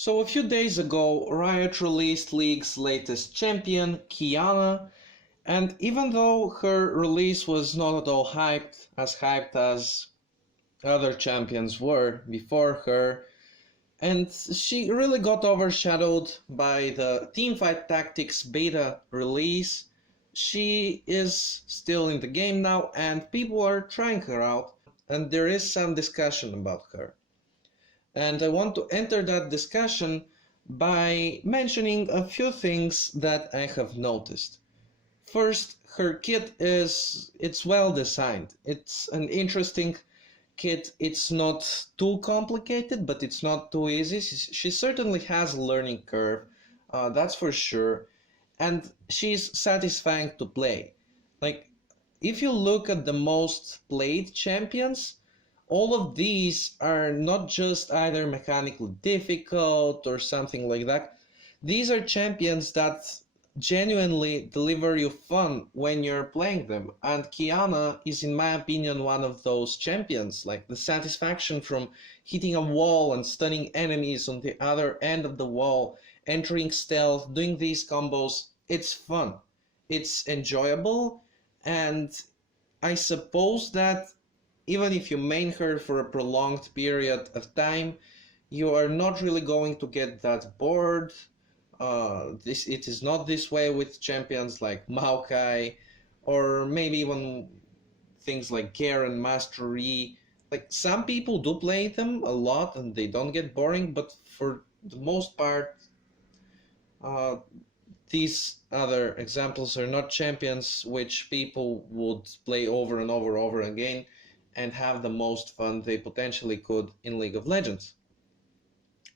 So a few days ago, Riot released League's latest champion, Qiyana, and even though her release was not at all hyped as other champions were before her, and she really got overshadowed by the Teamfight Tactics beta release, she is still in the game now and people are trying her out, and there is some discussion about her. And I want to enter that discussion by mentioning a few things that I have noticed. First, her kit it's well designed. It's an interesting kit. It's not too complicated, but it's not too easy. She certainly has a learning curve, that's for sure. And she's satisfying to play. Like, if you look at the most played champions, all of these are not just either mechanically difficult or something like that. These are champions that genuinely deliver you fun when you're playing them. And Qiyana is, in my opinion, one of those champions. Like, the satisfaction from hitting a wall and stunning enemies on the other end of the wall, entering stealth, doing these combos, it's fun. It's enjoyable, and I suppose that even if you main her for a prolonged period of time, you are not really going to get that bored. It is not this way with champions like Maokai, or maybe even things like Garen, Master Yi. Like, some people do play them a lot and they don't get boring, but for the most part, uh, these other examples are not champions which people would play over and over again and have the most fun they potentially could in League of Legends.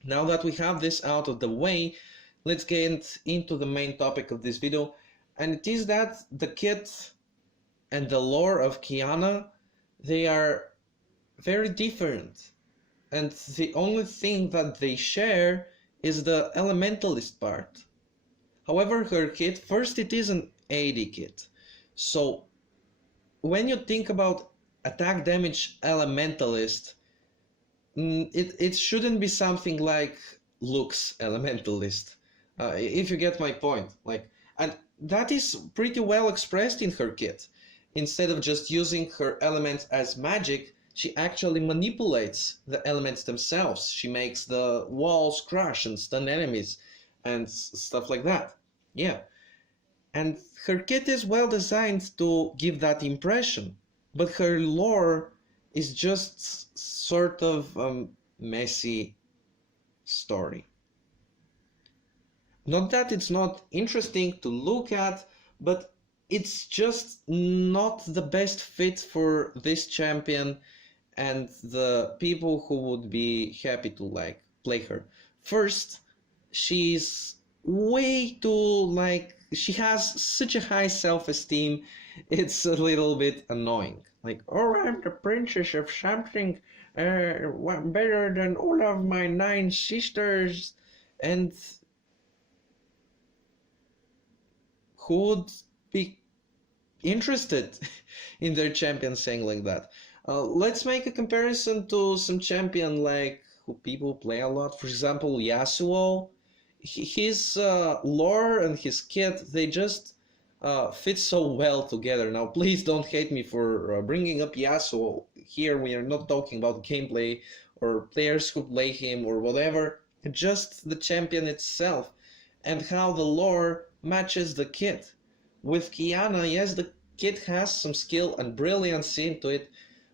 Now that we have this out of the way, let's get into the main topic of this video, and it is that the kit and the lore of Qiyana, they are very different, and the only thing that they share is the elementalist part. However, her kit, first, it is an AD kit, so when you think about attack damage elementalist, it shouldn't be something like Luke's elementalist, if you get my point. Like, and that is pretty well expressed in her kit. Instead of just using her elements as magic, she actually manipulates the elements themselves. She makes the walls crash and stun enemies and stuff like that. Yeah, and her kit is well designed to give that impression, but her lore is just sort of a messy story. Not that it's not interesting to look at, but it's just not the best fit for this champion and the people who would be happy to like play her. First, she's way too, like, she has such a high self-esteem, it's a little bit annoying. Like, oh, I'm the princess of something better than all of my 9 sisters. And who would be interested in their champion saying like that? Let's make a comparison to some champion like who people play a lot. For example, Yasuo. His lore and his kit, they just fit so well together. Now, please don't hate me for bringing up Yasuo. Here we are not talking about gameplay or players who play him or whatever, just the champion itself and how the lore matches the kit. With Qiyana, yes, the kit has some skill and brilliance into it,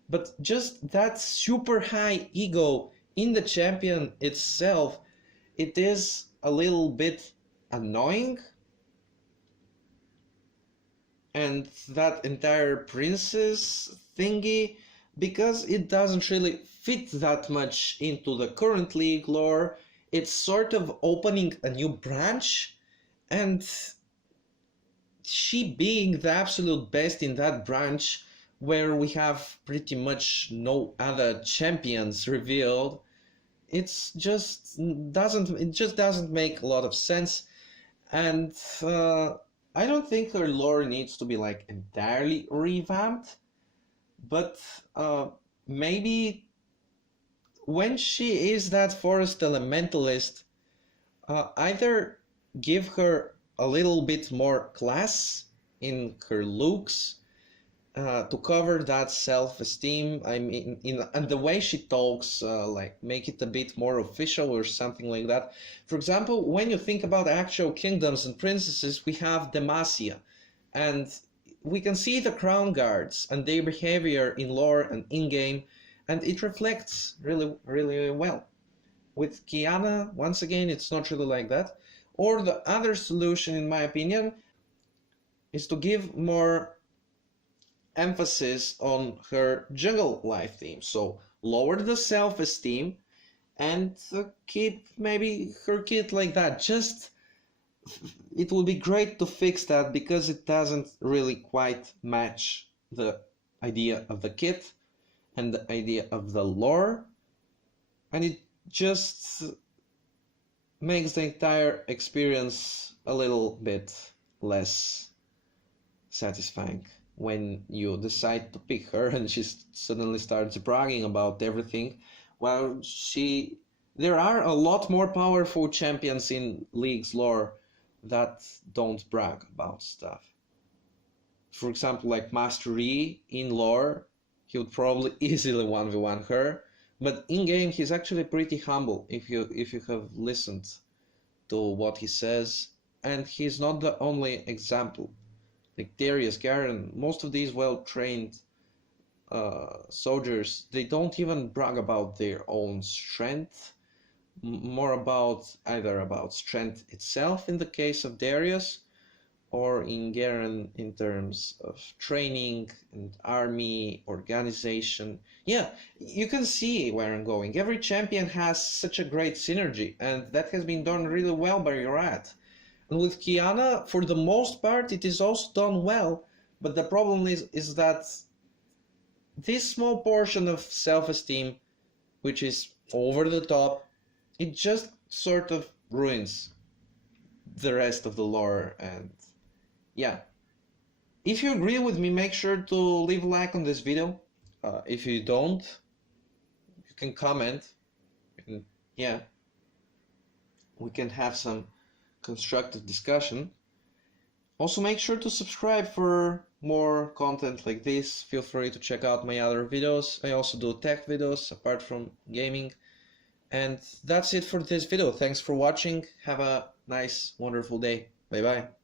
but just that super high ego in the champion itself, it is a little bit annoying. And that entire princess thingy, because it doesn't really fit that much into the current League lore, it's sort of opening a new branch, and she being the absolute best in that branch, where we have pretty much no other champions revealed, it just doesn't make a lot of sense. And I don't think her lore needs to be like entirely revamped, but maybe when she is that forest elementalist, Either give her a little bit more class in her looks, to cover that self-esteem. I mean, and the way she talks, like make it a bit more official or something like that. For example, when you think about actual kingdoms and princesses, we have Demacia, and we can see the crown guards and their behavior in lore and in-game, and it reflects really, really well. With Qiyana, once again, it's not really like that. Or the other solution, in my opinion, is to give more emphasis on her jungle life theme. So lower the self-esteem and keep maybe her kit like that. Just, it will be great to fix that because it doesn't really quite match the idea of the kit and the idea of the lore, and it just makes the entire experience a little bit less satisfying when you decide to pick her and she suddenly starts bragging about everything. Well, there are a lot more powerful champions in League's lore that don't brag about stuff. For example, like Master Yi in lore, he would probably easily 1v1 her, but in game he's actually pretty humble if you have listened to what he says, and he's not the only example. Like Darius, Garen, most of these well-trained soldiers, they don't even brag about their own strength, more about either about strength itself in the case of Darius, or in Garen in terms of training and army organization. Yeah, you can see where I'm going. Every champion has such a great synergy, and that has been done really well by Riot. And with Qiyana, for the most part, it is also done well, but the problem is that this small portion of self-esteem, which is over the top, it just sort of ruins the rest of the lore. And yeah, if you agree with me, make sure to leave a like on this video. If you don't, you can comment, and yeah, we can have some constructive discussion. Also, make sure to subscribe for more content like this. Feel free to check out my other videos. I also do tech videos apart from gaming. And that's it for this video. Thanks for watching. Have a nice, wonderful day. Bye bye.